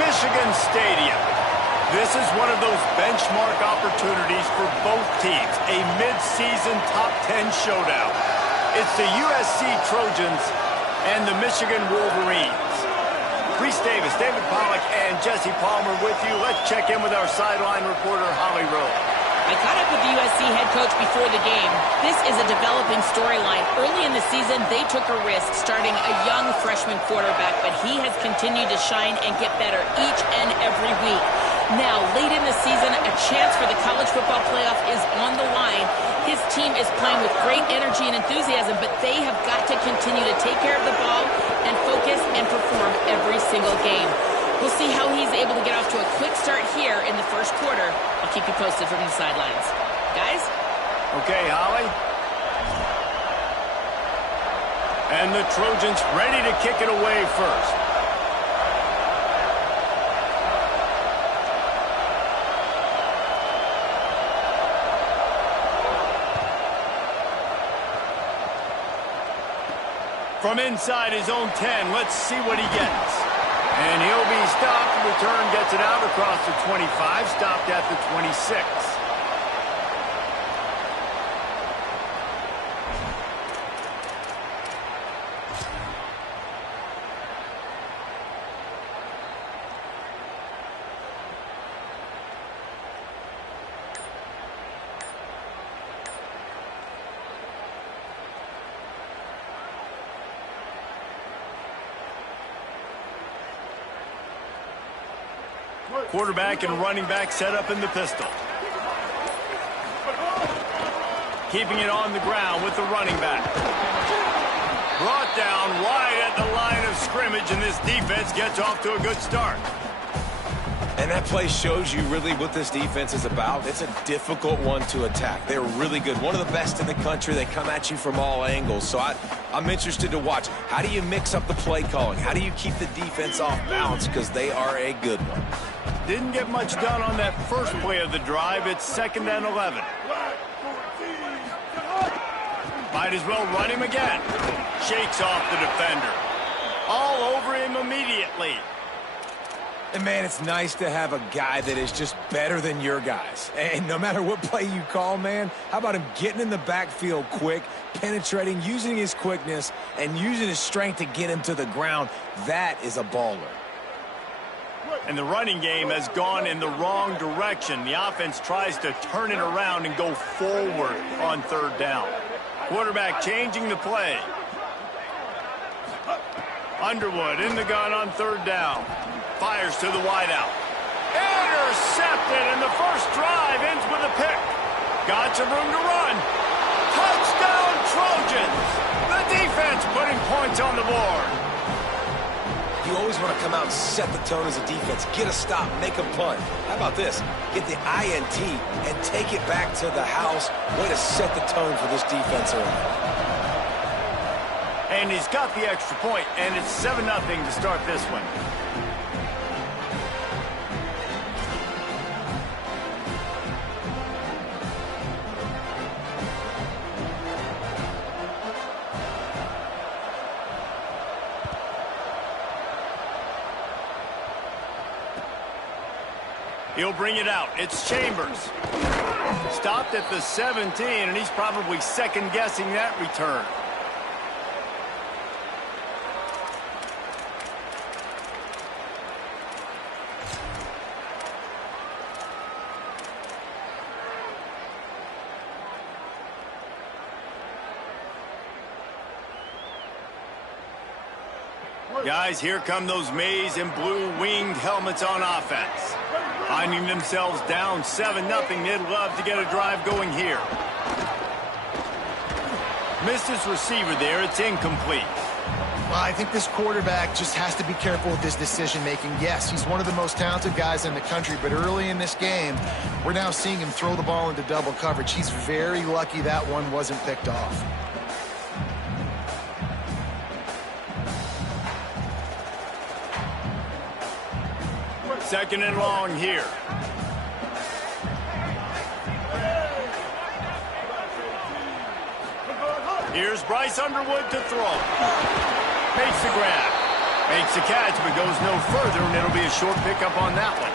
Michigan Stadium. This is one of those benchmark opportunities for both teams, a mid-season top 10 showdown. It's the USC Trojans and the Michigan Wolverines. Reese Davis, David Pollack, and Jesse Palmer with you. Let's check in with our sideline reporter, Holly Rowe. I caught up with the USC head coach before the game. This is a developing storyline. Early in the season, they took a risk starting a young freshman quarterback, but he has continued to shine and get better each and every week. Now, late in the season, a chance for the college football playoff is on the line. His team is playing with great energy and enthusiasm, but they have got to continue to take care of the ball and focus and perform every single game. We'll see how he's able to get off to a quick start here in the first quarter. I'll keep you posted from the sidelines. Guys? Okay, Holly. And the Trojans ready to kick it away first. From inside his own 10, let's see what he gets. And he'll be stopped. Return gets it out across the 25, stopped at the 26. Quarterback and running back set up in the pistol. Keeping it on the ground with the running back. Brought down wide at the line of scrimmage, and this defense gets off to a good start. And that play shows you really what this defense is about. It's a difficult one to attack. They're really good. One of the best in the country. They come at you from all angles. So I'm interested to watch. How do you mix up the play calling? How do you keep the defense off balance? Because they are a good one. Didn't get much done on that first play of the drive. It's 2nd and 11. Might as well run him again. Shakes off the defender. All over him immediately. And, man, it's nice to have a guy that is just better than your guys. And no matter what play you call, man, how about him getting in the backfield quick, penetrating, using his quickness, and using his strength to get him to the ground? That is a baller. And the running game has gone in the wrong direction. The offense tries to turn it around and go forward on 3rd down. Quarterback changing the play. Underwood in the gun on 3rd down. Fires to the wideout. Intercepted, and the first drive ends with a pick. Got some room to run. Touchdown, Trojans! The defense putting points on the board. You always want to come out and set the tone as a defense. Get a stop, make a punt. How about this? Get the INT and take it back to the house. Way to set the tone for this defense early. And he's got the extra point, and it's 7-0 to start this one. He'll bring it out. It's Chambers. Stopped at the 17, and he's probably second-guessing that return. Guys, here come those maize and blue winged helmets on offense. Finding themselves down 7-0, they'd love to get a drive going here. Missed his receiver there. It's incomplete. Well, I think this quarterback just has to be careful with his decision-making. Yes, he's one of the most talented guys in the country, but early in this game, we're now seeing him throw the ball into double coverage. He's very lucky that one wasn't picked off. Second and long here. Here's Bryce Underwood to throw. Makes the grab. Makes the catch, but goes no further, and it'll be a short pickup on that one.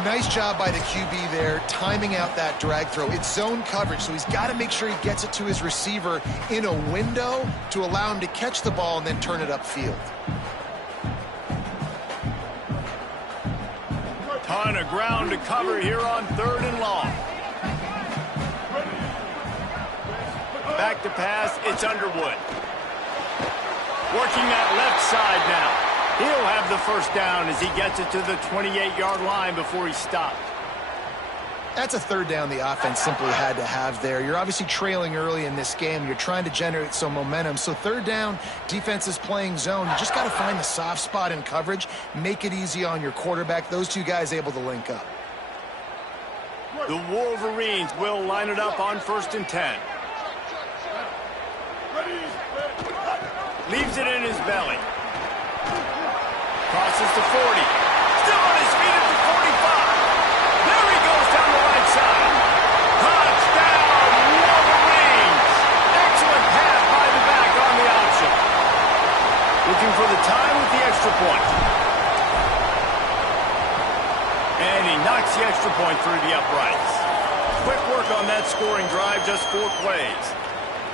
A nice job by the QB there, timing out that drag throw. It's zone coverage, so he's got to make sure he gets it to his receiver in a window to allow him to catch the ball and then turn it upfield. Ton of ground to cover here on 3rd and long. Back to pass, it's Underwood. Working that left side now. He'll have the first down as he gets it to the 28-yard line before he's stopped. That's a 3rd down the offense simply had to have there. You're obviously trailing early in this game. You're trying to generate some momentum. So 3rd down, defense is playing zone. You just got to find the soft spot in coverage, make it easy on your quarterback. Those two guys able to link up. The Wolverines will line it up on 1st and 10. Leaves it in his belly. Crosses to 40. Still on his feet at the 45. There he goes down the right side. Touchdown, Wolverines. Excellent pass by the back on the option. Looking for the time with the extra point. And he knocks the extra point through the uprights. Quick work on that scoring drive, just 4 plays.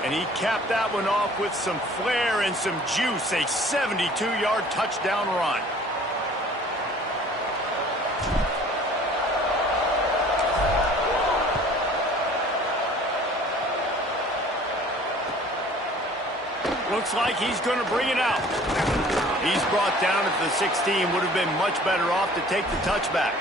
And he capped that one off with some flair and some juice, a 72-yard touchdown run. Looks like he's going to bring it out. He's brought down at the 16. Would have been much better off to take the touchback.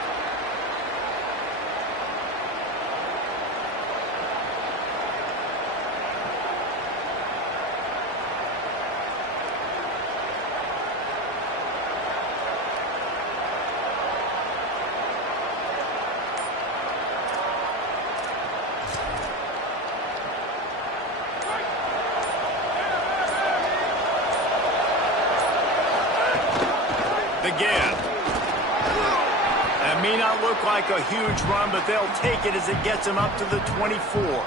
Again. That may not look like a huge run, but they'll take it as it gets them up to the 24.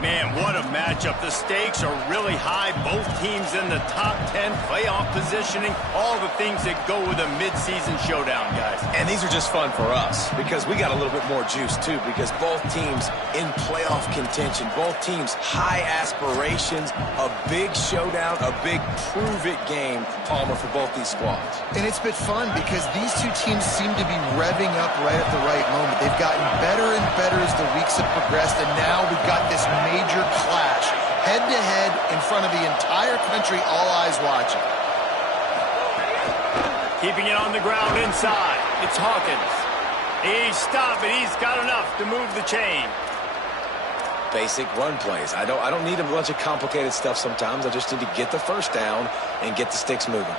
Man, what a matchup. The stakes are really high. Both teams in the top 10, playoff positioning, all the things that go with a midseason showdown, guys. And these are just fun for us because we got a little bit more juice, too, because both teams in playoff contention, both teams high aspirations, a big showdown, a big prove-it game, Palmer, for both these squads. And it's been fun because these two teams seem to be revving up right at the right moment. They've gotten better and better as the weeks have progressed, and now we've got this major clash, head-to-head in front of the entire country, all eyes watching. Keeping it on the ground inside. It's Hawkins. He's stopped, but he's got enough to move the chain. Basic run plays. I don't need a bunch of complicated stuff sometimes. I just need to get the first down and get the sticks moving.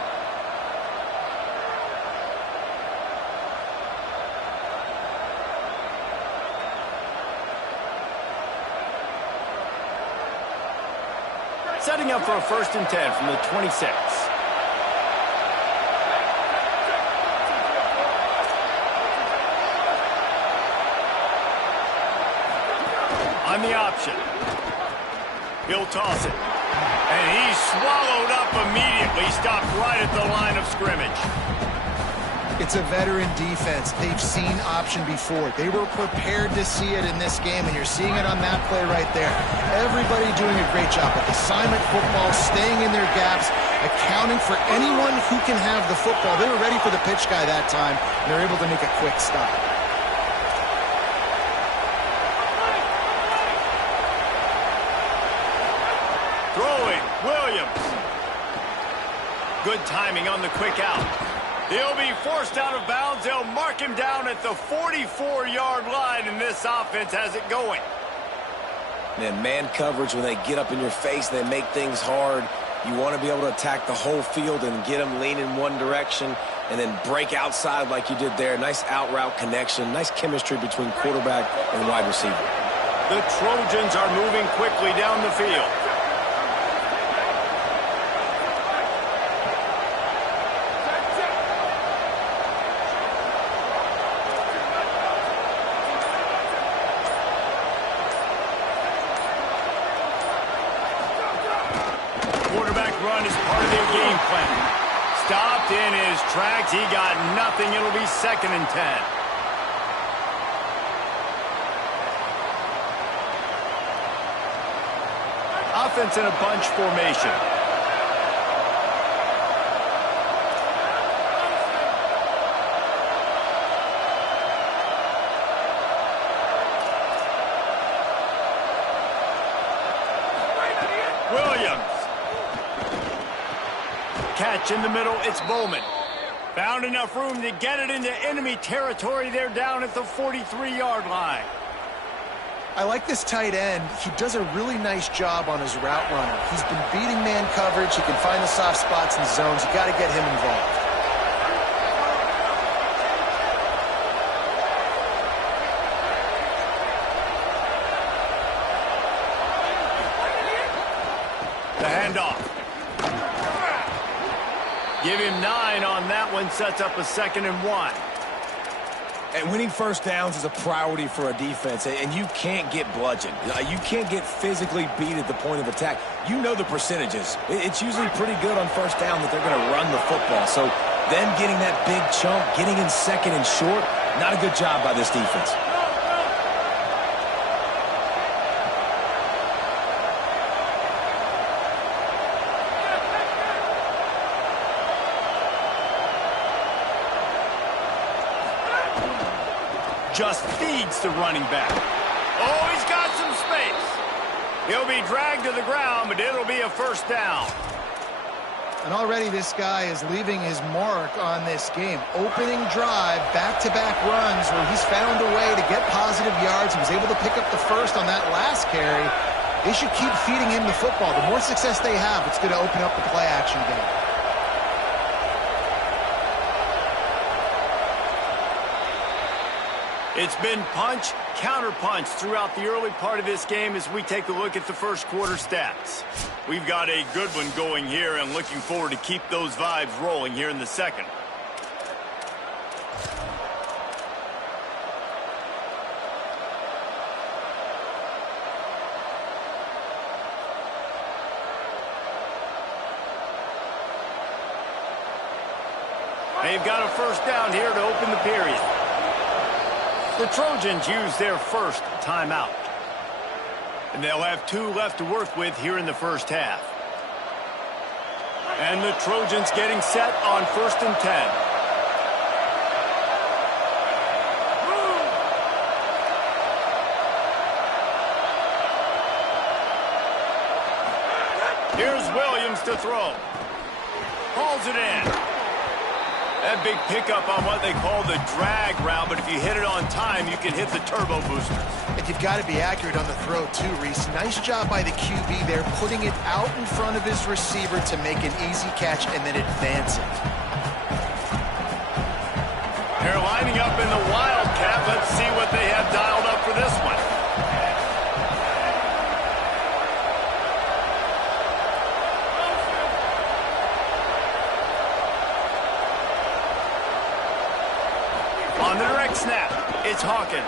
Setting up for a 1st and 10 from the 26. On the option. He'll toss it. And he's swallowed up immediately. Stopped right at the line of scrimmage. It's a veteran defense. They've seen option before. They were prepared to see it in this game, and you're seeing it on that play right there. Everybody doing a great job of assignment football, staying in their gaps, accounting for anyone who can have the football. They were ready for the pitch guy that time, and they're able to make a quick stop. Throwing, Williams. Good timing on the quick out. He'll be forced out of bounds. They'll mark him down at the 44-yard line, and this offense has it going. And man coverage, when they get up in your face, they make things hard. You want to be able to attack the whole field and get them lean in one direction and then break outside like you did there. Nice out route connection, nice chemistry between quarterback and wide receiver. The Trojans are moving quickly down the field. Quarterback run is part of their game plan. stopped in his tracks. He got nothing. It'll be 2nd and 10. Offense in a bunch formation. Williams. Catch in the middle. It's Bowman. Found enough room to get it into enemy territory. They're down at the 43-yard line. I like this tight end. He does a really nice job on his route running. He's been beating man coverage. He can find the soft spots and zones. You got to get him involved. The handoff. Give him 9 on that one. Sets up a 2nd and 1. And winning first downs is a priority for a defense, and you can't get bludgeoned. You can't get physically beat at the point of attack. You know the percentages. It's usually pretty good on first down that they're going to run the football. So them getting that big chunk, getting in 2nd and short, not a good job by this defense. Just feeds the running back. Oh, he's got some space. He'll be dragged to the ground, but it'll be a 1st down. And already this guy is leaving his mark on this game. Opening drive, back-to-back runs where he's found a way to get positive yards. He was able to pick up the 1st on that last carry. They should keep feeding him the football. The more success they have, it's going to open up the play-action game. It's been punch, counter-punch throughout the early part of this game as we take a look at the first quarter stats. We've got a good one going here and looking forward to keep those vibes rolling here in the second. They've got a 1st down here to open the period. The Trojans use their 1st timeout. And they'll have 2 left to work with here in the 1st half. And the Trojans getting set on 1st and 10. Here's Williams to throw. Hauls it in. That big pickup on what they call the drag route, but if you hit it on time, you can hit the turbo boosters. And you've got to be accurate on the throw, too, Reese. Nice job by the QB there, putting it out in front of his receiver to make an easy catch and then advance it. They're lining up in the Wildcat. Let's see what they have dialed up for this one. On the direct snap, it's Hawkins.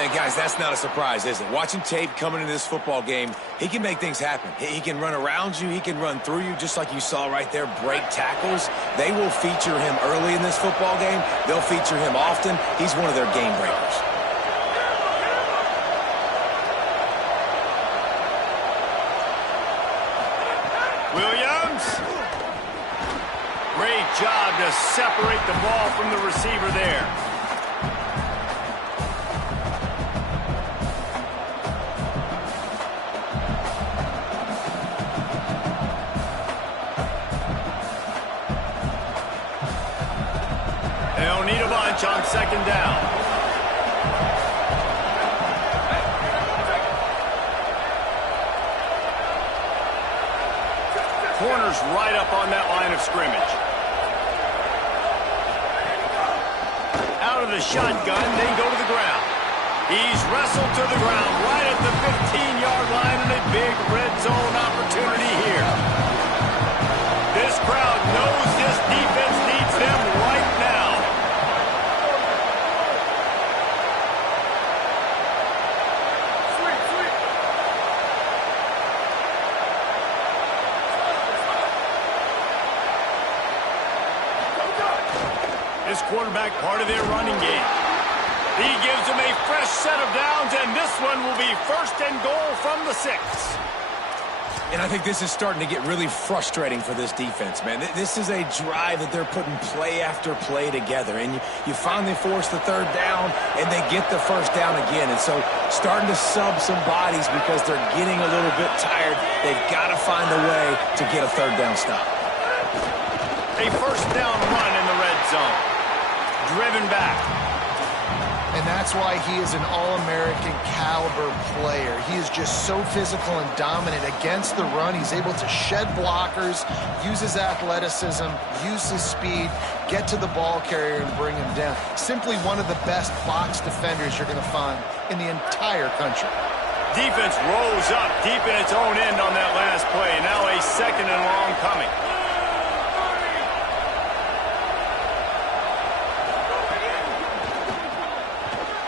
And guys, that's not a surprise, is it? Watching tape coming into this football game, he can make things happen. He can run around you, he can run through you, just like you saw right there, break tackles. They will feature him early in this football game. They'll feature him often. He's one of their game breakers. Williams. Great job to separate the ball from the receiver there. They'll need a bunch on 2nd down. Corner's right up on that line of scrimmage. Out of the shotgun, they go to the ground. He's wrestled to the ground right at the 15-yard line, and a big red zone opportunity here. This crowd knows this defense needs them right now. This quarterback part of their running game. He gives them a fresh set of downs, and this one will be first and goal from the 6. And I think this is starting to get really frustrating for this defense, man. This is a drive that they're putting play after play together. And you finally force the 3rd down, and they get the 1st down again. And so starting to sub some bodies because they're getting a little bit tired. They've got to find a way to get a 3rd down stop. A 1st down run in the red zone. Driven back. And that's why he is an All-American caliber player. He is just so physical and dominant against the run. He's able to shed blockers, use his athleticism, use his speed, get to the ball carrier and bring him down. Simply one of the best box defenders you're going to find in the entire country. Defense rolls up deep in its own end on that last play. Now a 2nd and long coming.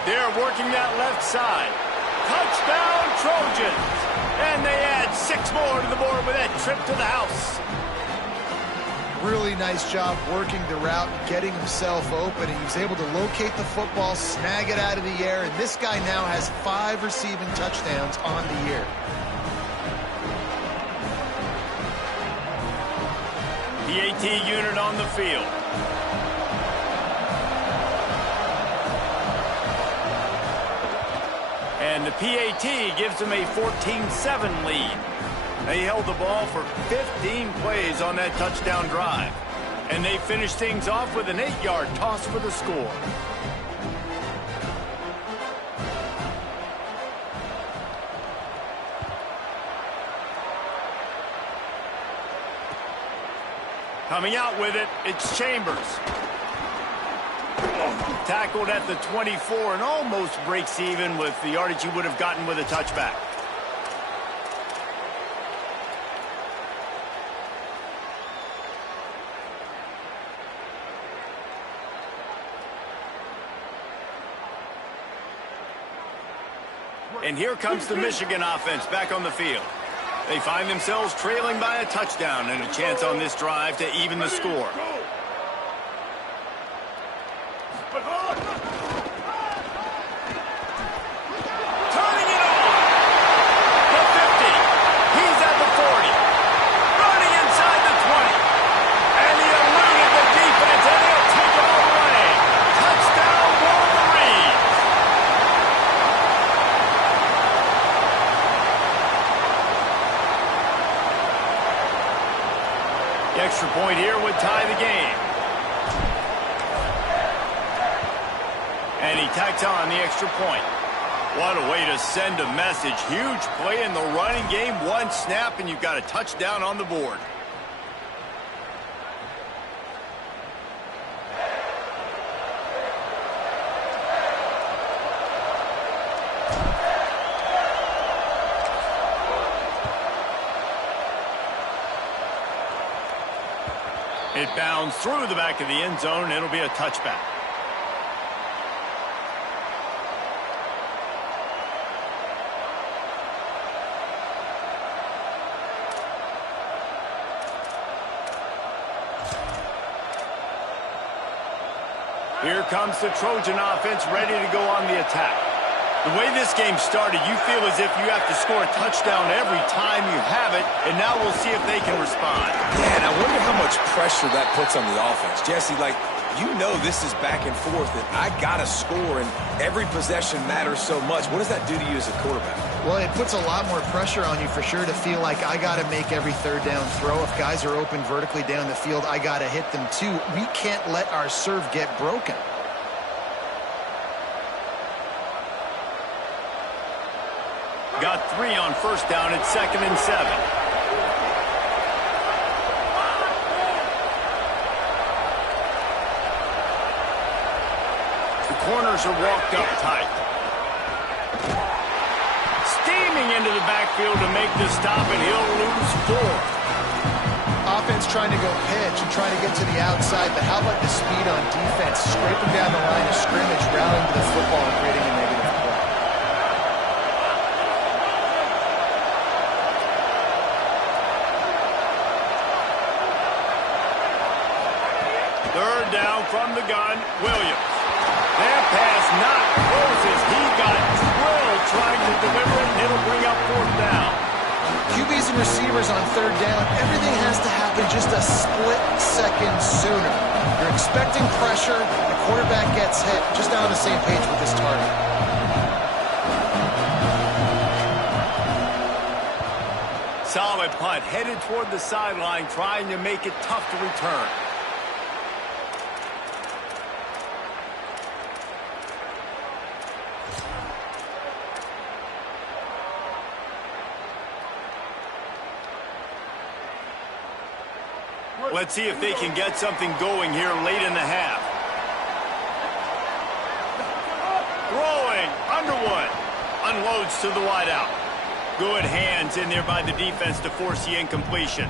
They're working that left side. Touchdown, Trojans. And they add 6 more to the board with that trip to the house. Really nice job working the route, getting himself open. And he was able to locate the football, snag it out of the air. And this guy now has 5 receiving touchdowns on the year. PAT unit on the field. And the PAT gives them a 14-7 lead. They held the ball for 15 plays on that touchdown drive. And they finished things off with an 8-yard toss for the score. Coming out with it, it's Chambers. Tackled at the 24 and almost breaks even with the yardage he would have gotten with a touchback. And here comes the Michigan offense back on the field. They find themselves trailing by a touchdown and a chance on this drive to even the score. Turning it on. The 50. He's at the 40. Running inside the 20. And he eluded the defense, and he'll take it all the way. Touchdown, Wolverines. The extra point here would tie the game. And he tacks on the extra point. What a way to send a message. Huge play in the running game. One snap, and you've got a touchdown on the board. It bounds through the back of the end zone, and it'll be a touchback. Here comes the Trojan offense ready to go on the attack. The way this game started, you feel as if you have to score a touchdown every time you have it, and now we'll see if they can respond. Yeah, and I wonder how much pressure that puts on the offense. Jesse, like, you know this is back and forth, and I got to score, and every possession matters so much. What does that do to you as a quarterback? Well, it puts a lot more pressure on you for sure to feel like I got to make every third down throw. If guys are open vertically down the field, I got to hit them too. We can't let our serve get broken. Got 3 on first down at 2nd and 7. The corners are walked up tight. Steaming into the backfield to make the stop, and he'll lose 4. Offense trying to go pitch and trying to get to the outside, but how about the speed on defense? Scraping down the line of scrimmage, rallying to the football and creating a negative play. Third down from from the gun, Williams. That pass not closes. He got drilled trying to deliver it, and it'll bring up fourth down. QBs and receivers on third down, everything has to happen just a split second sooner. You're expecting pressure, the quarterback gets hit, just not on the same page with this target. Solid punt, headed toward the sideline, trying to make it tough to return. Let's see if they can get something going here late in the half. Throwing, Underwood. Unloads to the wideout. Good hands in there by the defense to force the incompletion.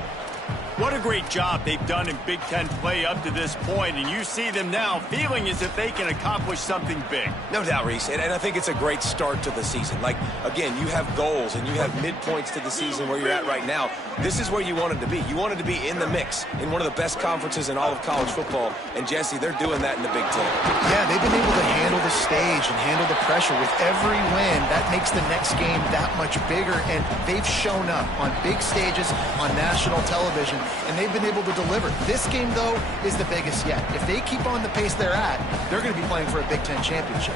What a great job they've done in Big Ten play up to this point, and you see them now feeling as if they can accomplish something big. No doubt, Reese, and I think it's a great start to the season. Like, again, you have goals and you have midpoints to the season where you're at right now. This is where you wanted to be. You wanted to be in the mix in one of the best conferences in all of college football, and Jesse, they're doing that in the Big Ten. Yeah, they've been able to handle the stage and handle the pressure. With every win, that makes the next game that much bigger, and they've shown up on big stages on national television, and they've been able to deliver. This game, though, is the biggest yet. If they keep on the pace they're at, they're going to be playing for a Big Ten championship.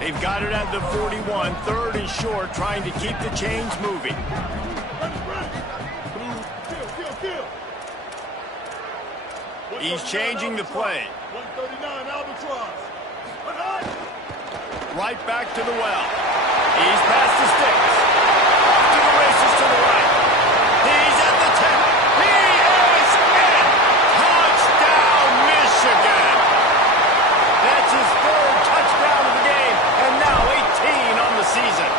They've got it at the 41, third and short, trying to keep the chains moving. He's changing the play. 139 Albatross. Right back to the well. He's past the sticks. Off to the races to the right. He's at the 10. He is in. Touchdown, Michigan. That's his third touchdown of the game, and now 18 on the season.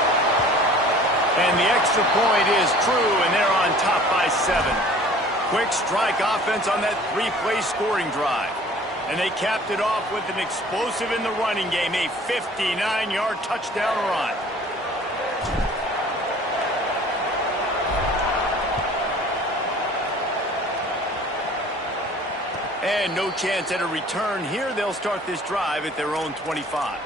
And the extra point is true, and they're on top by 7. Quick strike offense on that 3-play scoring drive. And they capped it off with an explosive in the running game, a 59-yard touchdown run. And no chance at a return here. They'll start this drive at their own 25.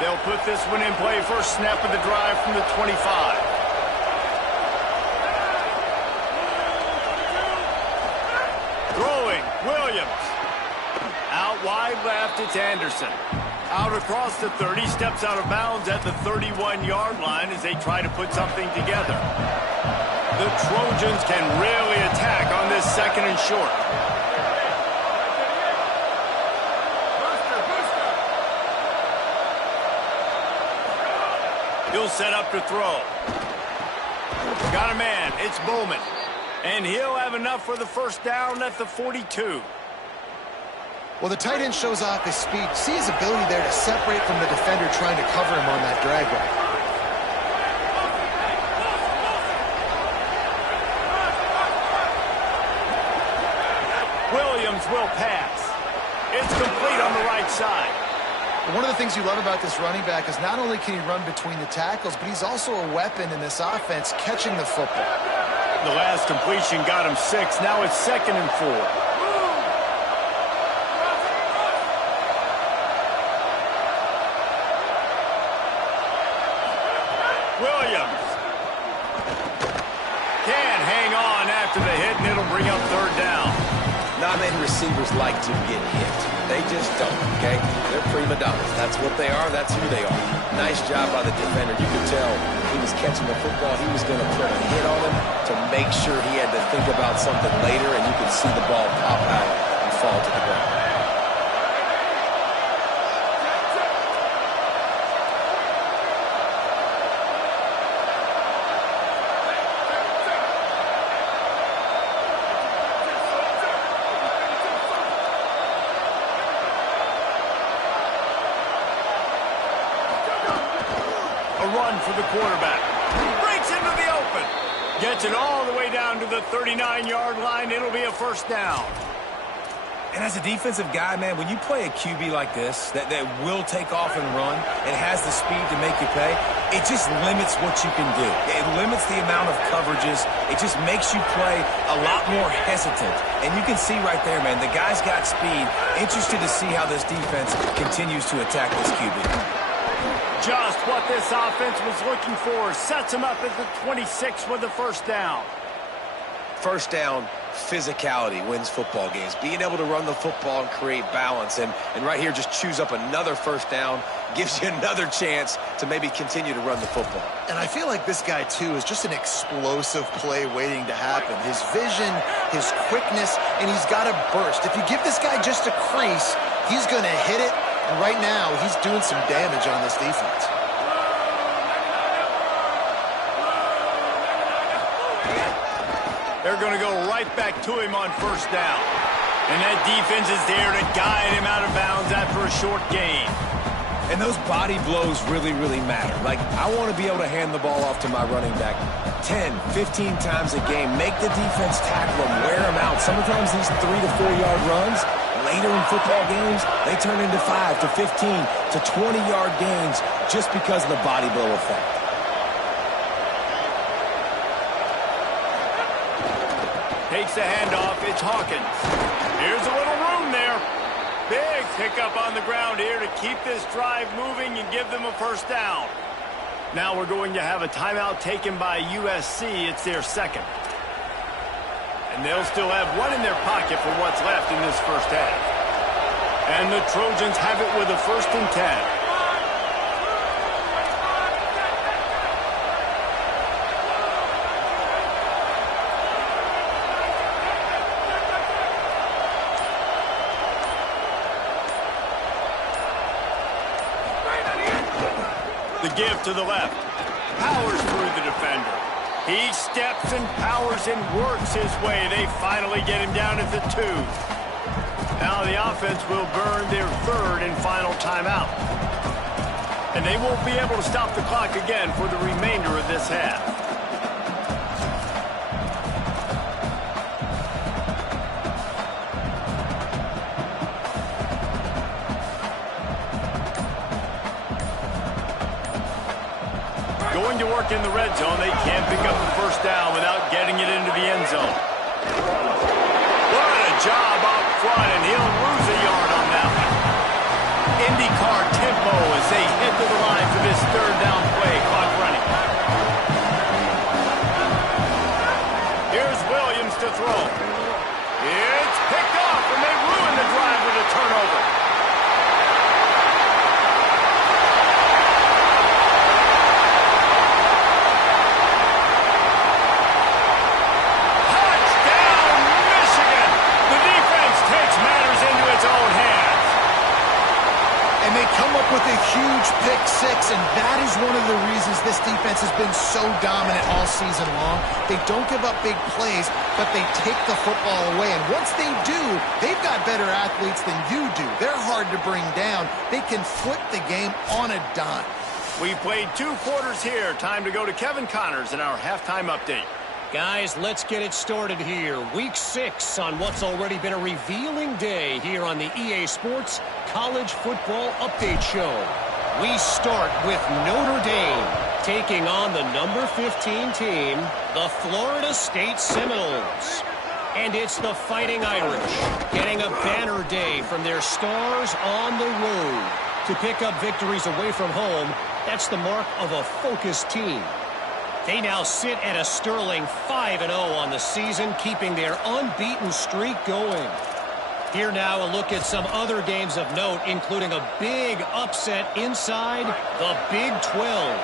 They'll put this one in play. First snap of the drive from the 25. Throwing, Williams. Out wide left, it's Anderson. Out across the 30, steps out of bounds at the 31-yard line as they try to put something together. The Trojans can really attack on this second and short. He'll set up to throw. Got a man. It's Bowman. And he'll have enough for the first down at the 42. Well, the tight end shows off his speed. See his ability there to separate from the defender trying to cover him on that drag route. Williams will pass. It's complete on the right side. One of the things you love about this running back is not only can he run between the tackles, but he's also a weapon in this offense catching the football. The last completion got him 6. Now it's 2nd and 4. Williams can't hang on after the hit, and it'll bring up third down. Not many receivers like to get hit. They just don't, okay? They're prima donnas. That's what they are. That's who they are. Nice job by the defender. You could tell he was catching the football. He was going to put a hit on him to make sure he had to think about something later, and you could see the ball pop out and fall to the ground. Run for the quarterback. Breaks into the open. Gets it all the way down to the 39-yard line. It'll be a first down. And as a defensive guy, man, when you play a QB like this that will take off and run and has the speed to make you pay, it just limits what you can do. It limits the amount of coverages. It just makes you play a lot more hesitant. And you can see right there, man, the guy's got speed. Interested to see how this defense continues to attack this QB. Just what this offense was looking for. Sets him up at the 26 with the first down. First down, physicality wins football games. Being able to run the football and create balance. And right here, just choose up another first down. Gives you another chance to maybe continue to run the football. And I feel like this guy, too, is just an explosive play waiting to happen. His vision, his quickness, and he's got a burst. If you give this guy just a crease, he's going to hit it. And right now, he's doing some damage on this defense. They're going to go right back to him on first down. And that defense is there to guide him out of bounds after a short gain. And those body blows really, really matter. Like, I want to be able to hand the ball off to my running back 10, 15 times a game. Make the defense tackle him, wear him out. Sometimes these 3 to 4 yard runs, later in football games, they turn into 5 to 15 to 20 yard gains just because of the body blow effect. Takes the handoff. It's Hawkins. Here's a little room there. Big pickup on the ground here to keep this drive moving and give them a first down. Now we're going to have a timeout taken by USC. It's their second. And they'll still have one in their pocket for what's left in this first half. And the Trojans have it with a 1st and 10. The give to the left. Powers through the defender. He steps and powers and works his way. They finally get him down at the 2. Now the offense will burn their 3rd and final timeout. And they won't be able to stop the clock again for the remainder of this half. Going to work in the red zone. They can't pick up the first down without getting it into the end zone. What a job up front, and he'll lose a yard on that one. IndyCar tempo as they head to the line for this 3rd down play. Clock running. Here's Williams to throw. It's picked off, and they ruin the drive with a turnover. Come up with a huge pick 6, and that is one of the reasons this defense has been so dominant all season long. They don't give up big plays, but they take the football away. And once they do, they've got better athletes than you do. They're hard to bring down. They can flip the game on a dime. We've played 2 quarters here. Time to go to Kevin Connors in our halftime update. Guys, let's get it started here. Week 6 on what's already been a revealing day here on the EA Sports College Football Update Show. We start with Notre Dame taking on the number 15 team, the Florida State Seminoles. And it's the Fighting Irish getting a banner day from their stars on the road. To pick up victories away from home, that's the mark of a focused team. They now sit at a sterling 5-0 on the season, keeping their unbeaten streak going. Here now a look at some other games of note, including a big upset inside the Big 12.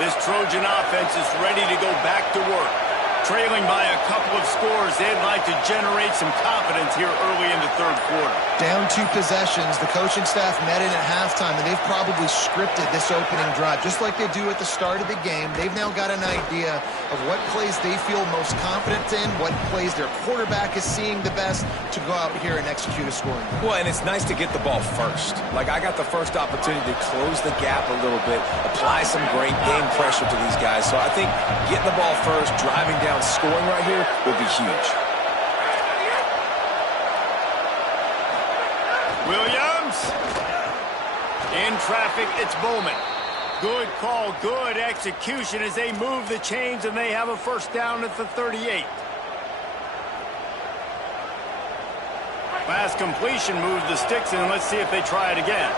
This Trojan offense is ready to go back to work. Trailing by a couple of scores, they'd like to generate some confidence here early in the 3rd quarter. Down 2 possessions, the coaching staff met in at halftime, and they've probably scripted this opening drive. Just like they do at the start of the game, they've now got an idea of what plays they feel most confident in, what plays their quarterback is seeing the best to go out here and execute a scoring. Well, and it's nice to get the ball first. Like, I got the first opportunity to close the gap a little bit, apply some great game pressure to these guys. So I think getting the ball first, driving down, scoring right here would be huge. traffic, it's Bowman. Good call, good execution as they move the chains and they have a first down at the 38. Pass completion moves the sticks in. Let's see if they try it again.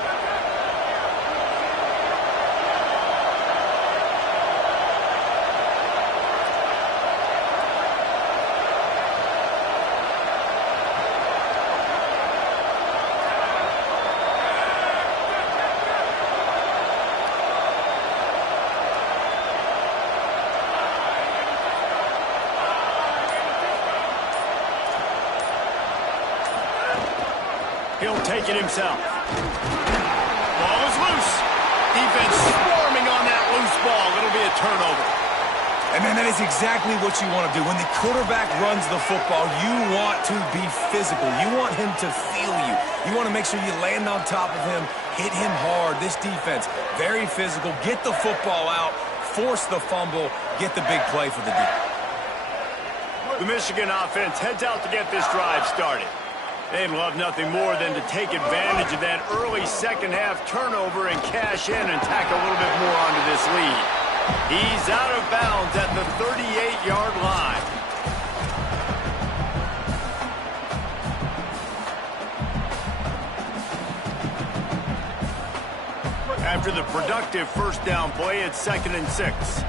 He'll take it himself. Ball is loose. Defense swarming on that loose ball. It'll be a turnover. And man, that is exactly what you want to do. When the quarterback runs the football, you want to be physical. You want him to feel you. You want to make sure you land on top of him, hit him hard. This defense, very physical. Get the football out, force the fumble, get the big play for the defense. The Michigan offense heads out to get this drive started. They'd love nothing more than to take advantage of that early second-half turnover and cash in and tack a little bit more onto this lead. He's out of bounds at the 38-yard line. After the productive first down play, it's 2nd and 6.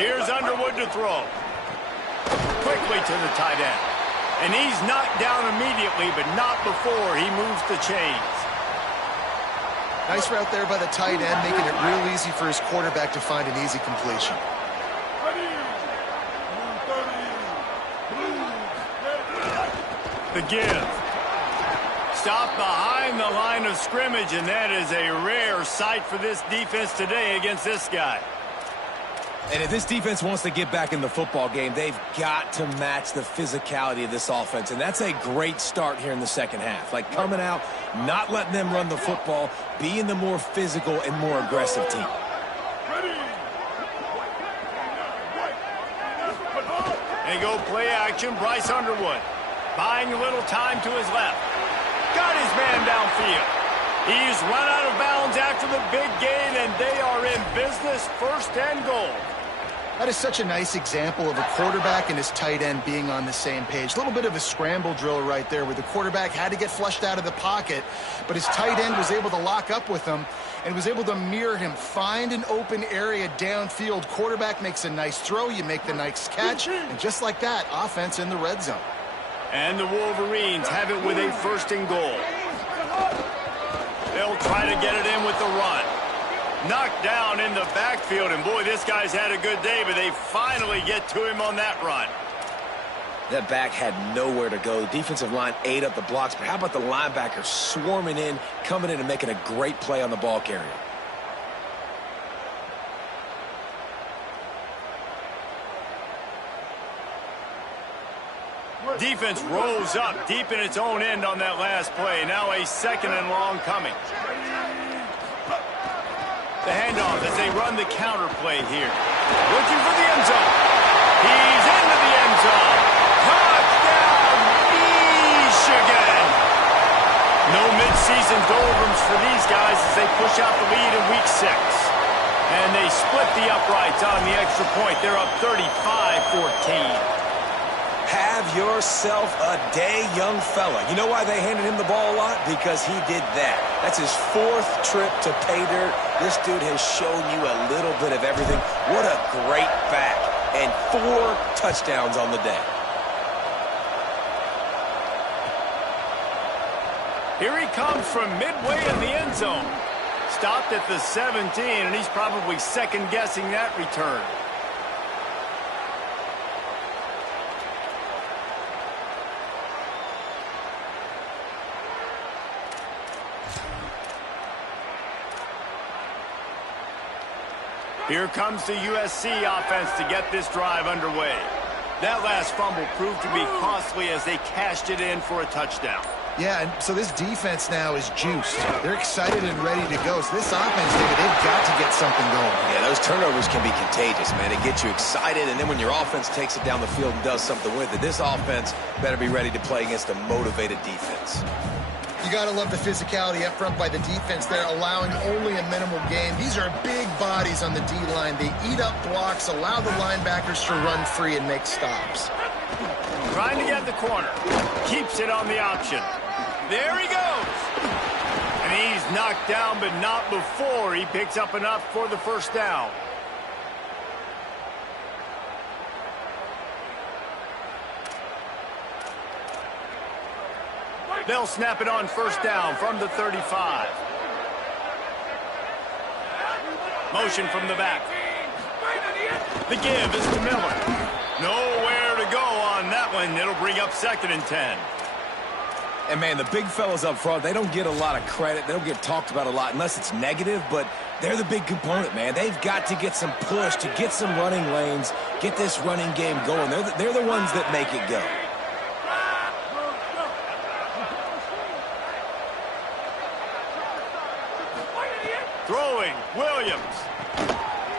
Here's Underwood to throw. Quickly to the tight end. And he's knocked down immediately, but not before he moves the chains. Nice route there by the tight end, making it real easy for his quarterback to find an easy completion. The give. Stop behind the line of scrimmage, and that is a rare sight for this defense today against this guy. And if this defense wants to get back in the football game, they've got to match the physicality of this offense. And that's a great start here in the second half. Like coming out, not letting them run the football, being the more physical and more aggressive team. They go play action. Bryce Underwood buying a little time to his left. Got his man downfield. He's run out of bounds after the big gain, and they are in business, 1st and goal. That is such a nice example of a quarterback and his tight end being on the same page. A little bit of a scramble drill right there where the quarterback had to get flushed out of the pocket, but his tight end was able to lock up with him and was able to mirror him, find an open area downfield. Quarterback makes a nice throw, you make the nice catch, and just like that, offense in the red zone. And the Wolverines have it with a 1st and goal. They'll try to get it in with the run. Knocked down in the backfield, and boy, this guy's had a good day, but they finally get to him on that run. That back had nowhere to go. The defensive line ate up the blocks, but how about the linebacker swarming in, coming in and making a great play on the ball carrier? Defense rose up deep in its own end on that last play. Now a 2nd and long coming. The handoff as they run the counter play here. Looking for the end zone. He's into the end zone. Touchdown, Michigan. No midseason doldrums for these guys as they push out the lead in week 6. And they split the uprights on the extra point. They're up 35-14. Have yourself a day, young fella. You know why they handed him the ball a lot? Because he did that. That's his 4th trip to pay dirt. This dude has shown you a little bit of everything. What a great back. And 4 touchdowns on the day. Here he comes from midway in the end zone. Stopped at the 17, and he's probably second-guessing that return. Here comes the USC offense to get this drive underway. That last fumble proved to be costly as they cashed it in for a touchdown. Yeah, and so this defense now is juiced. They're excited and ready to go. So this offense, David, they've got to get something going. Yeah, those turnovers can be contagious, man. It gets you excited, and then when your offense takes it down the field and does something with it, this offense better be ready to play against a motivated defense. You got to love the physicality up front by the defense there, allowing only a minimal gain. These are big bodies on the D-line. They eat up blocks, allow the linebackers to run free and make stops. Trying to get the corner. Keeps it on the option. There he goes. And he's knocked down, but not before he picks up enough for the first down. They'll snap it on first down from the 35. Motion from the back. The give is to Miller. Nowhere to go on that one. It'll bring up 2nd and 10. And, man, the big fellas up front, they don't get a lot of credit. They don't get talked about a lot unless it's negative, but they're the big component, man. They've got to get some push, to get some running lanes, get this running game going. They're the ones that make it go. Throwing, Williams.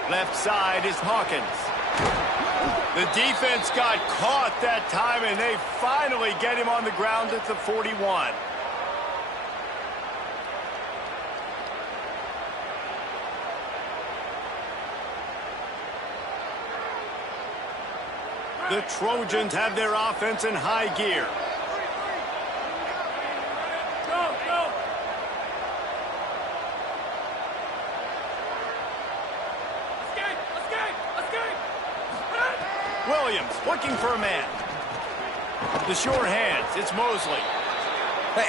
Left side is Hawkins. The defense got caught that time, and they finally get him on the ground at the 41. The Trojans have their offense in high gear. Williams looking for a man. The short hands, it's Mosley.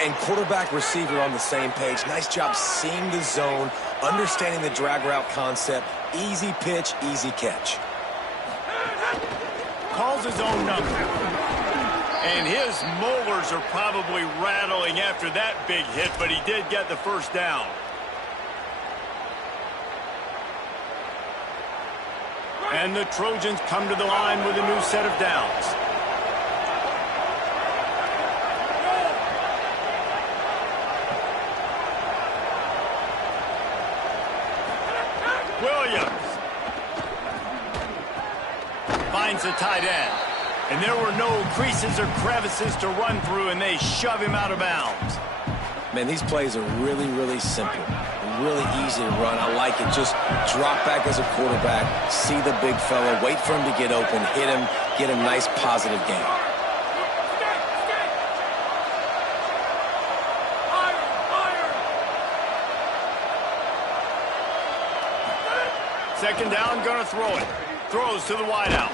And quarterback receiver on the same page. Nice job seeing the zone, understanding the drag route concept. Easy pitch, easy catch. Calls his own number. And his molars are probably rattling after that big hit, but he did get the first down. And the Trojans come to the line with a new set of downs. Williams finds the tight end. And there were no creases or crevices to run through, and they shove him out of bounds. Man, these plays are really, really simple. Really easy to run. I like it. Just drop back as a quarterback, see the big fella, wait for him to get open, hit him, get a nice positive gain. Second down, gonna throw it. Throws to the wideout.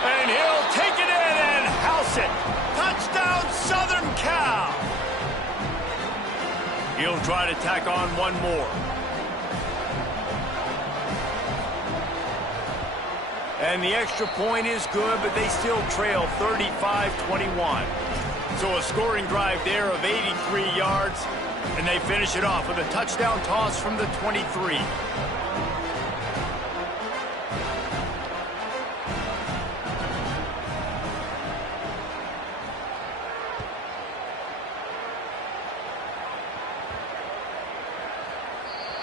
And he'll take it in and house it. Touchdown, Southern Cal. He'll try to tack on one more. And the extra point is good, but they still trail 35-21. So a scoring drive there of 83 yards, and they finish it off with a touchdown toss from the 23.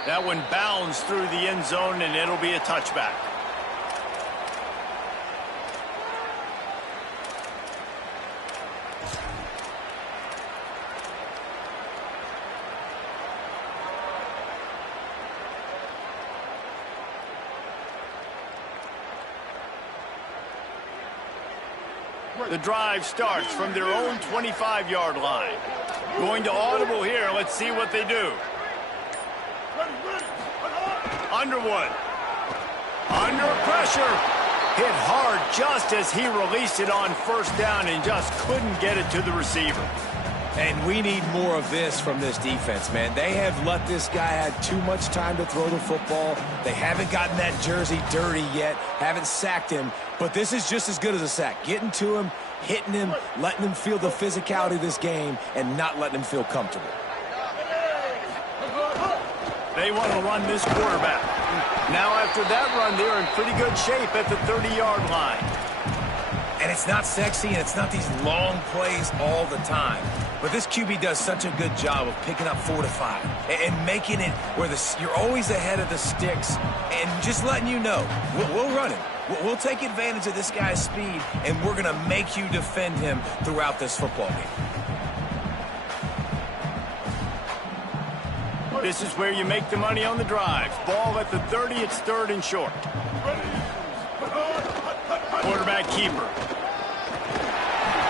That one bounds through the end zone, and it'll be a touchback. The drive starts from their own 25-yard line. Going to audible here. Let's see what they do. Underwood. Under pressure. Hit hard just as he released it on first down and just couldn't get it to the receiver. And we need more of this from this defense, man. They have let this guy have too much time to throw the football. They haven't gotten that jersey dirty yet, haven't sacked him. But this is just as good as a sack. Getting to him, hitting him, letting him feel the physicality of this game, and not letting him feel comfortable. They want to run this quarterback. Now after that run, they're in pretty good shape at the 30-yard line. And it's not sexy, and it's not these long plays all the time. But this QB does such a good job of picking up 4 to 5 and making it where you're always ahead of the sticks and just letting you know, we'll run him. We'll take advantage of this guy's speed, and we're going to make you defend him throughout this football game. This is where you make the money on the drives. Ball at the 30, it's 3rd and short. Quarterback keeper.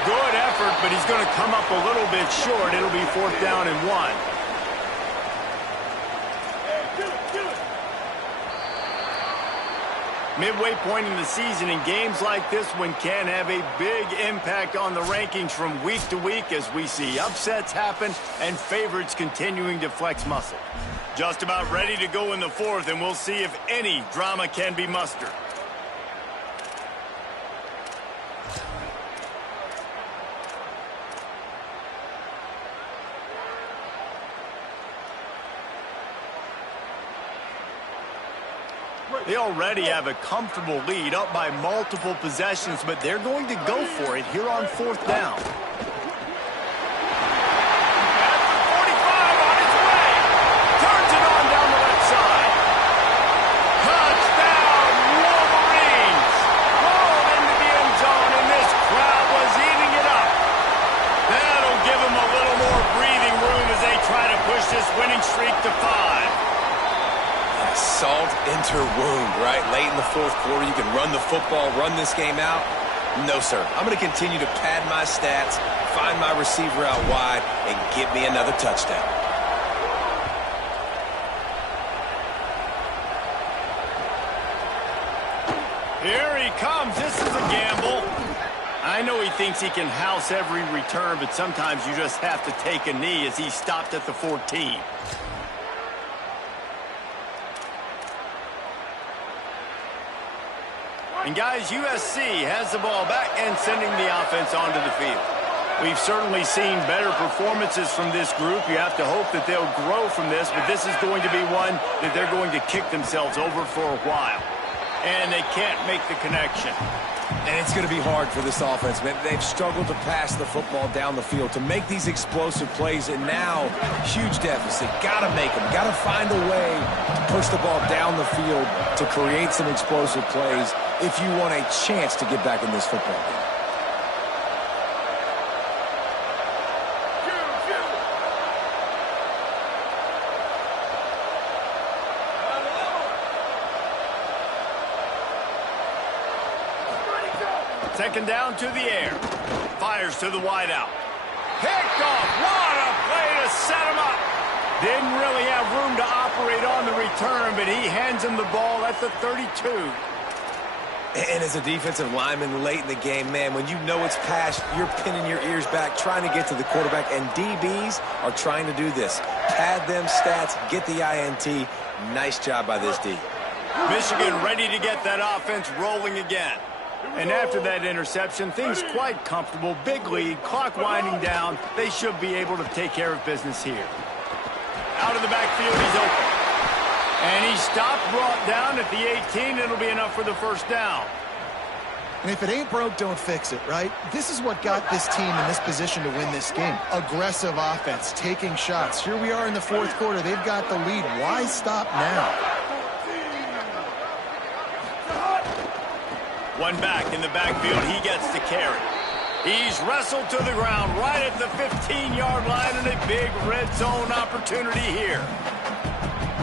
Good effort, but he's going to come up a little bit short. It'll be 4th down and 1. Midway point in the season, in games like this one can have a big impact on the rankings from week to week as we see upsets happen and favorites continuing to flex muscle. Just about ready to go in the 4th, and we'll see if any drama can be mustered. They already have a comfortable lead, up by multiple possessions, but they're going to go for it here on 4th down. At the 45 on its way. Turns it on down the left side. Touchdown, Wolverines. Rolled into the end zone, and this crowd was eating it up. That'll give them a little more breathing room as they try to push this winning streak to 5. Salt into wound, right? Late in the 4th quarter, you can run the football, run this game out. No, sir. I'm going to continue to pad my stats, find my receiver out wide, and get me another touchdown. Here he comes. This is a gamble. I know he thinks he can house every return, but sometimes you just have to take a knee as he stopped at the 14. And guys, USC has the ball back and sending the offense onto the field. We've certainly seen better performances from this group. You have to hope that they'll grow from this, but this is going to be one that they're going to kick themselves over for a while. And they can't make the connection. And it's going to be hard for this offense, man. They've struggled to pass the football down the field, to make these explosive plays, and now, huge deficit. Got to make them. Got to find a way to push the ball down the field to create some explosive plays if you want a chance to get back in this football game. Second down to the air. Fires to the wideout. Picked off. What a play to set him up. Didn't really have room to operate on the return, but he hands him the ball at the 32. And as a defensive lineman late in the game, man, when you know it's past, you're pinning your ears back, trying to get to the quarterback, and DBs are trying to do this. Pad them stats, get the INT. Nice job by this D. Michigan ready to get that offense rolling again. And after that interception, things quite comfortable. Big lead, clock winding down. They should be able to take care of business here. Out of the backfield, he's open. And he stopped, brought down at the 18. It'll be enough for the 1st down. And if it ain't broke, don't fix it, right? This is what got this team in this position to win this game. Aggressive offense, taking shots. Here we are in the 4th quarter. They've got the lead. Why stop now? One back in the backfield. He gets the carry. He's wrestled to the ground right at the 15-yard line, and a big red zone opportunity here.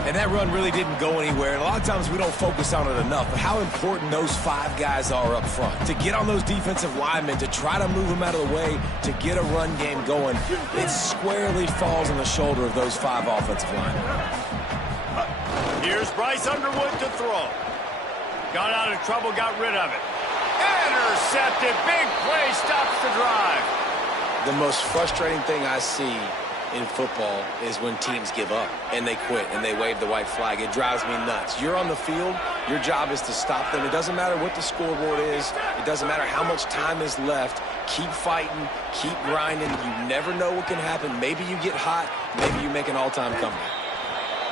And that run really didn't go anywhere. And a lot of times we don't focus on it enough. But how important those 5 guys are up front. To get on those defensive linemen, to try to move them out of the way, to get a run game going, it squarely falls on the shoulder of those 5 offensive linemen. Here's Bryce Underwood to throw. Got out of trouble, got rid of it. Intercepted. Big play, stops the drive. The most frustrating thing I see in football is when teams give up and they quit and they wave the white flag. It drives me nuts. You're on the field. Your job is to stop them. It doesn't matter what the scoreboard is. It doesn't matter how much time is left. Keep fighting. Keep grinding. You never know what can happen. Maybe you get hot. Maybe you make an all-time comeback.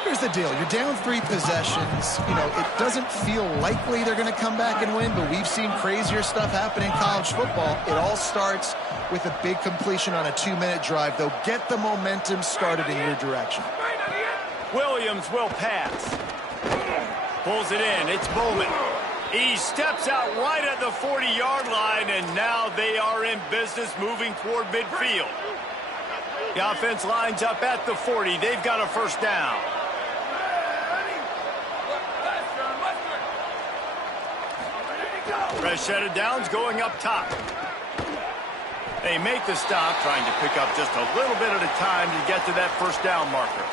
Here's the deal. You're down 3 possessions. You know, it doesn't feel likely they're going to come back and win, but we've seen crazier stuff happen in college football. It all starts with a big completion on a 2-minute drive. They'll get the momentum started in your direction. Williams will pass. Pulls it in. It's Bowman. He steps out right at the 40-yard line, and now they are in business moving toward midfield. The offense lines up at the 40. They've got a first down. Fresh set of downs going up top. They make the stop, trying to pick up just a little bit at a time to get to that first down marker.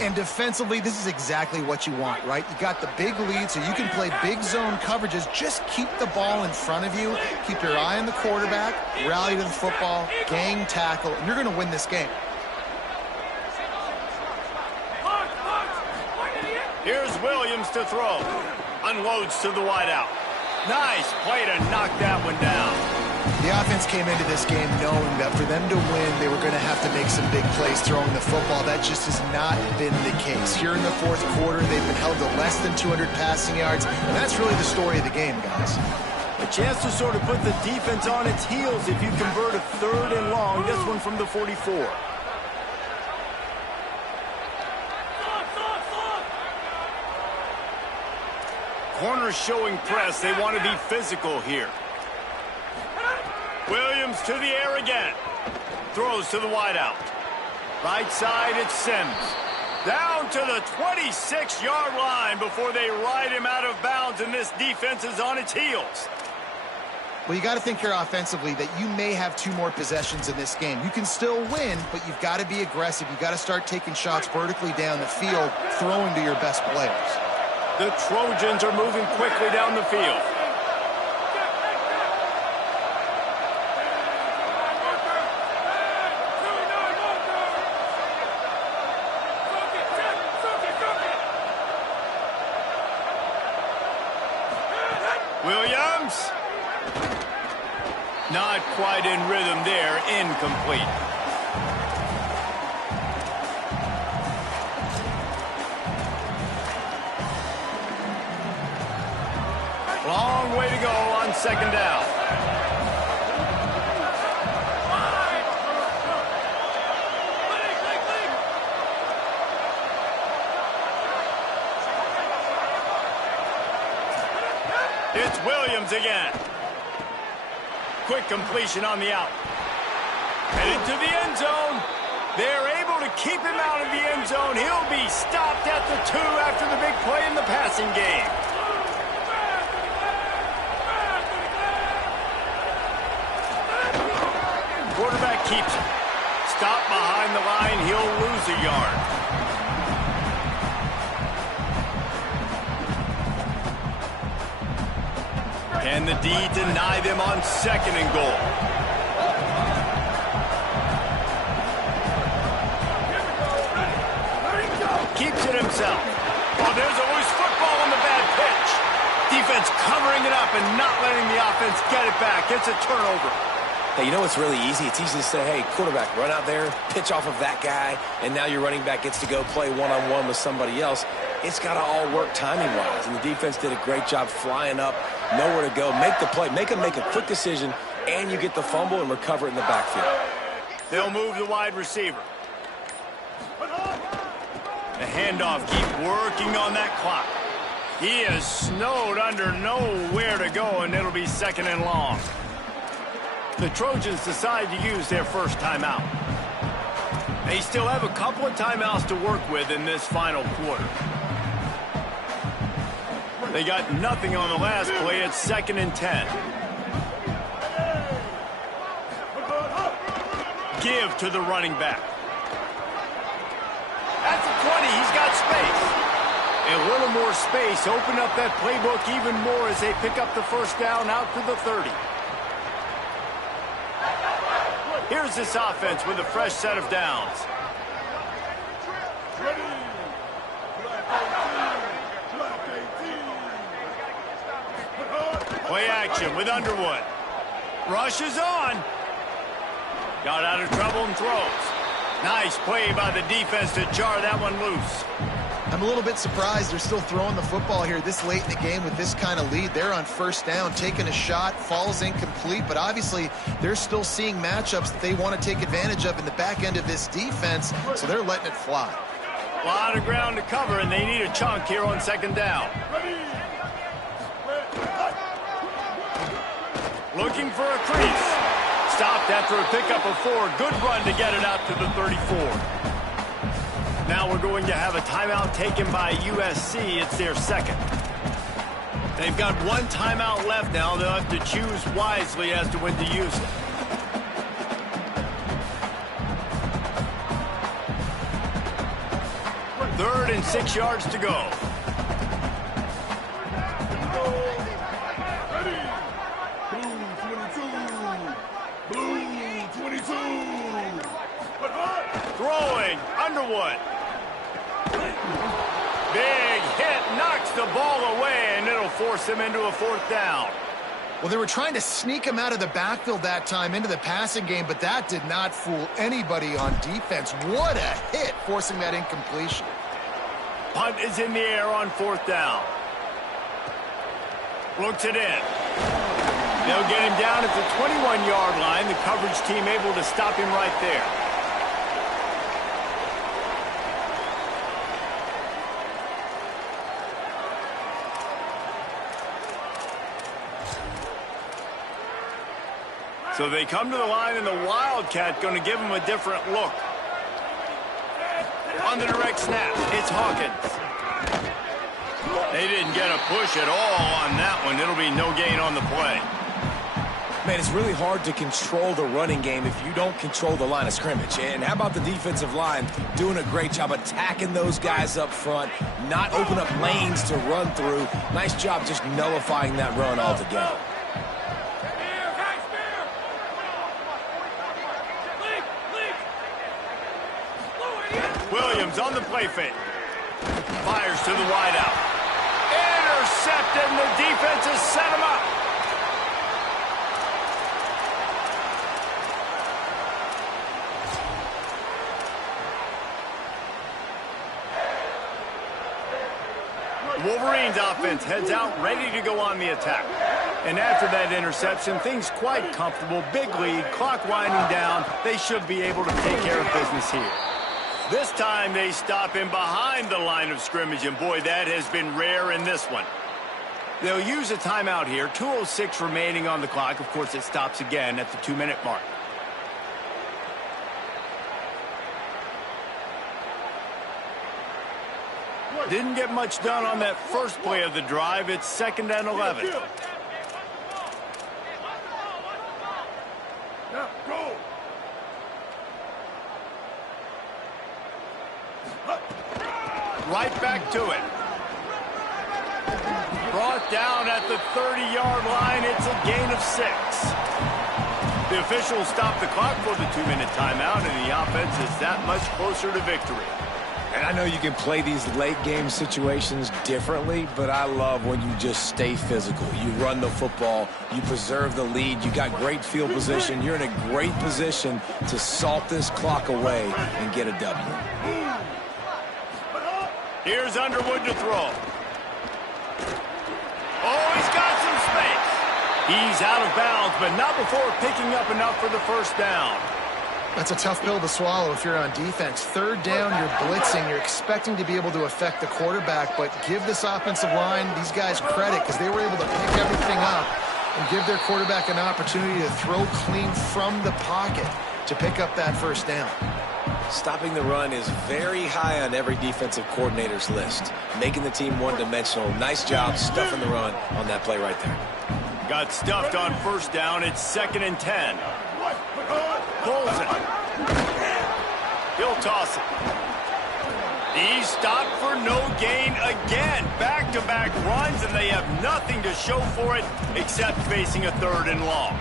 And defensively, this is exactly what you want, right? You got the big lead, so you can play big zone coverages. Just keep the ball in front of you. Keep your eye on the quarterback. Rally to the football. Gang tackle. And you're going to win this game. Here's Williams to throw. Unloads to the wideout. Nice play to knock that one down. The offense came into this game knowing that for them to win, they were going to have to make some big plays throwing the football. That just has not been the case. Here in the fourth quarter, they've been held to less than 200 passing yards, and that's really the story of the game, guys. A chance to sort of put the defense on its heels if you convert a 3rd and long. This one from the 44. Corners showing press. They want to be physical here. Williams to the air again. Throws to the wideout. Right side, it's Sims. Down to the 26-yard line before they ride him out of bounds, and this defense is on its heels. Well, you got to think here offensively that you may have 2 more possessions in this game. You can still win, but you've got to be aggressive. You've got to start taking shots vertically down the field, throwing to your best players. The Trojans are moving quickly down the field. Williams. Not quite in rhythm there. Incomplete. Long way to go on second down. It's Williams again. Quick completion on the out. Headed to the end zone. They're able to keep him out of the end zone. He'll be stopped at the 2 after the big play in the passing game. Quarterback keeps it. Stop behind the line. He'll lose a yard. Can the D deny them on 2nd and goal? Keeps it himself. Oh, there's a loose football on the bad pitch. Defense covering it up and not letting the offense get it back. It's a turnover. Hey, you know what's really easy? It's easy to say, hey, quarterback, run out there, pitch off of that guy, and now your running back gets to go play one-on-one with somebody else. It's got to all work timing-wise, and the defense did a great job flying up, nowhere to go, make the play, make a quick decision, and you get the fumble and recover it in the backfield. They'll move the wide receiver. The handoff, keep working on that clock. He is snowed under, nowhere to go, and it'll be 2nd and long. The Trojans decide to use their first timeout. They still have a couple of timeouts to work with in this final quarter. They got nothing on the last play. It's 2nd and 10. Give to the running back. At the 20, he's got space. A little more space. Open up that playbook even more as they pick up the first down out to the 30. Here's this offense with a fresh set of downs. Play action with Underwood. Rush is on. Got out of trouble and throws. Nice play by the defense to jar that one loose. I'm a little bit surprised they're still throwing the football here this late in the game with this kind of lead. They're on first down, taking a shot, falls incomplete, but obviously they're still seeing matchups that they want to take advantage of in the back end of this defense, so they're letting it fly. A lot of ground to cover, and they need a chunk here on second down. Looking for a crease. Stopped after a pickup of 4. Good run to get it out to the 34. Now we're going to have a timeout taken by USC. It's their second. They've got one timeout left now. They'll have to choose wisely as to when to use it. Third and 6 yards to go. Throwing, Underwood. Big hit, knocks the ball away, and it'll force him into a fourth down. Well, they were trying to sneak him out of the backfield that time into the passing game, but that did not fool anybody on defense. What a hit, forcing that incompletion. Punt is in the air on fourth down. Looks it in. They'll get him down at the 21-yard line. The coverage team able to stop him right there. So they come to the line, and the Wildcat going to give him a different look. On the direct snap, it's Hawkins. They didn't get a push at all on that one. It'll be no gain on the play. Man, it's really hard to control the running game if you don't control the line of scrimmage. And how about the defensive line doing a great job attacking those guys up front, not open up lanes to run through. Nice job just nullifying that run altogether. Williams on the play fake. Fires to the wideout. Intercepted, and the defense has set him up. Wolverines offense heads out, ready to go on the attack. And after that interception, things quite comfortable. Big lead, clock winding down. They should be able to take care of business here. This time they stop him behind the line of scrimmage, and boy, that has been rare in this one. They'll use a timeout here. 2:06 remaining on the clock. Of course, it stops again at the 2-minute mark. Didn't get much done on that first play of the drive. It's 2nd and 11. Right back to it. Brought down at the 30-yard line. It's a gain of 6. The officials stop the clock for the 2-minute timeout, and the offense is that much closer to victory. And I know you can play these late-game situations differently, but I love when you just stay physical. You run the football, you preserve the lead, you got great field position, you're in a great position to salt this clock away and get a W. Here's Underwood to throw. Oh, he's got some space. He's out of bounds, but not before picking up enough for the first down. That's a tough pill to swallow if you're on defense. 3rd down, you're blitzing. You're expecting to be able to affect the quarterback, but give this offensive line, these guys, credit because they were able to pick everything up and give their quarterback an opportunity to throw clean from the pocket to pick up that first down. Stopping the run is very high on every defensive coordinator's list. Making the team one-dimensional. Nice job stuffing the run on that play right there. Got stuffed on first down. It's 2nd and 10. Pulls it. He'll toss it. He's stopped for no gain again. Back-to-back runs, and they have nothing to show for it except facing a 3rd and long.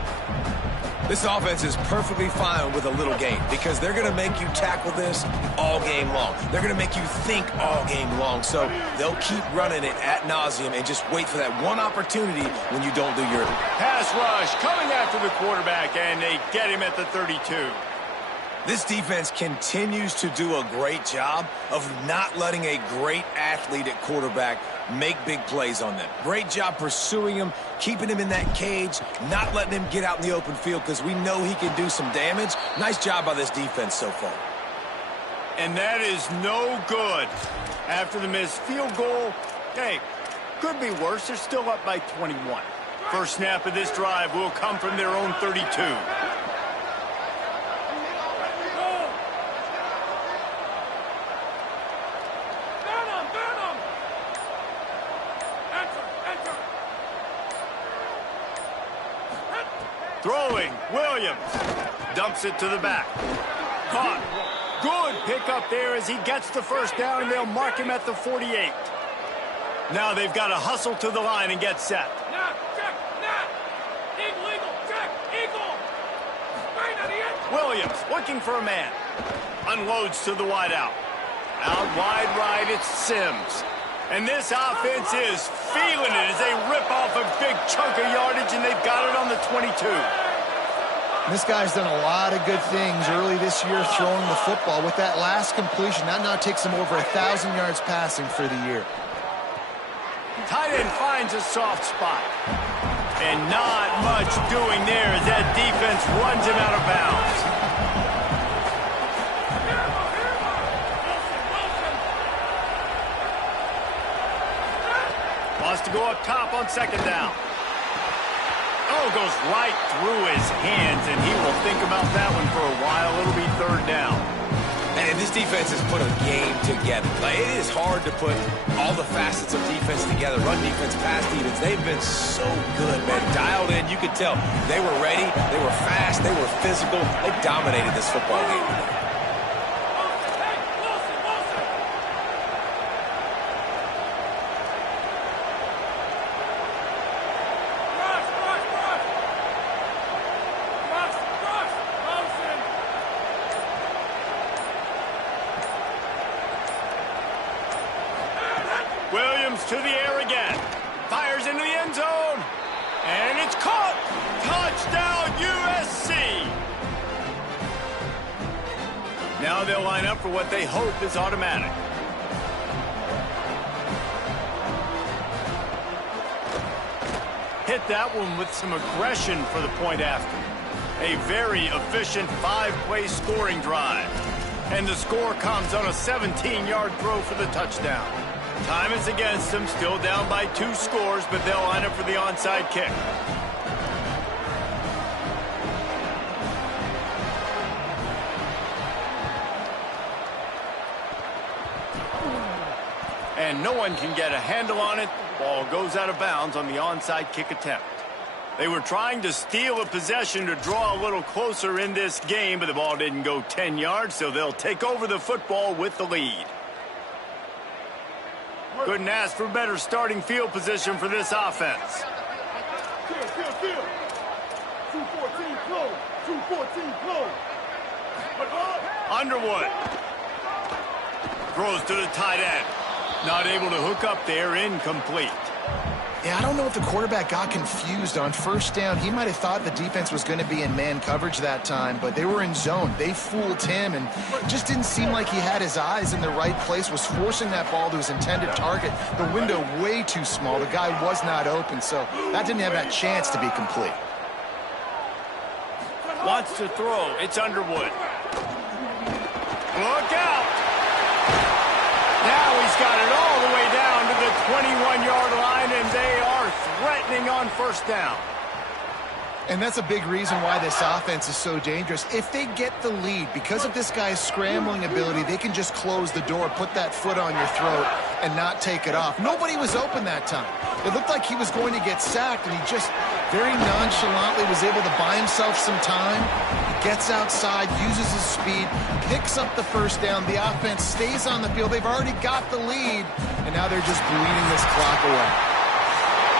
This offense is perfectly fine with a little gain because they're going to make you tackle this all game long. They're going to make you think all game long. So they'll keep running it ad nauseum and just wait for that one opportunity when you don't do your... Pass rush coming after the quarterback, and they get him at the 32. This defense continues to do a great job of not letting a great athlete at quarterback make big plays on them. Great job pursuing him, keeping him in that cage, not letting him get out in the open field because we know he can do some damage. Nice job by this defense so far. And that is no good. After the missed field goal, hey, could be worse. They're still up by 21. First snap of this drive will come from their own 32. Throwing, Williams dumps it to the back. Caught. Good pickup there as he gets the first down, and they'll mark him at the 48. Now they've got to hustle to the line and get set. Williams looking for a man. Unloads to the wideout. Out wide right, it's Sims. And this offense is feeling it as they rip off a big chunk of yardage, and they've got it on the 22. This guy's done a lot of good things early this year throwing the football. With that last completion, that now takes him over 1,000 yards passing for the year. Tight end finds a soft spot. And not much doing there as that defense runs him out of bounds. Wants to go up top on second down. Oh, goes right through his hands, and he will think about that one for a while. It'll be third down. And this defense has put a game together. Like, it is hard to put all the facets of defense together. Run defense, pass defense. They've been so good, man. Dialed in, you could tell. They were ready. They were fast. They were physical. They dominated this football game today. Williams to the air again. Fires into the end zone. And it's caught. Touchdown, USC. Now they'll line up for what they hope is automatic. Hit that one with some aggression for the point after. A very efficient 5-play scoring drive. And the score comes on a 17-yard throw for the touchdown. Time is against them, still down by 2 scores, but they'll line up for the onside kick. And no one can get a handle on it. Ball goes out of bounds on the onside kick attempt. They were trying to steal a possession to draw a little closer in this game, but the ball didn't go 10 yards, so they'll take over the football with the lead. Couldn't ask for better starting field position for this offense. Kill. 214 close. 214 close. Underwood throws to the tight end. Not able to hook up there, incomplete. Yeah, I don't know if the quarterback got confused on first down. He might have thought the defense was going to be in man coverage that time, but they were in zone. They fooled him, and just didn't seem like he had his eyes in the right place, was forcing that ball to his intended target. The window way too small. The guy was not open, so that didn't have that chance to be complete. Wants to throw. It's Underwood. Look out! Now he's got it all the way down to the 21-yard line, and they are threatening on first down. And that's a big reason why this offense is so dangerous. If they get the lead, because of this guy's scrambling ability, they can just close the door, put that foot on your throat, and not take it off. Nobody was open that time. It looked like he was going to get sacked, and he just very nonchalantly was able to buy himself some time. Gets outside, uses his speed, picks up the first down. The offense stays on the field. They've already got the lead, and now they're just bleeding this clock away.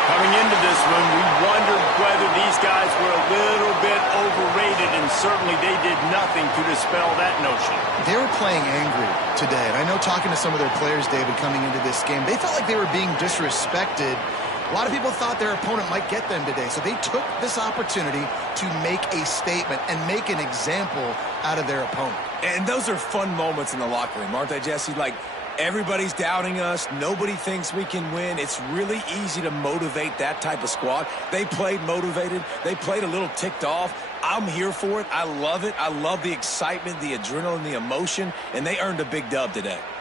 Coming into this one, we wondered whether these guys were a little bit overrated, and certainly they did nothing to dispel that notion. They were playing angry today, and I know talking to some of their players, David, coming into this game, they felt like they were being disrespected A lot of people thought their opponent might get them today, so they took this opportunity to make a statement and make an example out of their opponent. And those are fun moments in the locker room, aren't they, Jesse? Like, everybody's doubting us. Nobody thinks we can win. It's really easy to motivate that type of squad. They played motivated. They played a little ticked off. I'm here for it. I love it. I love the excitement, the adrenaline, the emotion, and they earned a big dub today.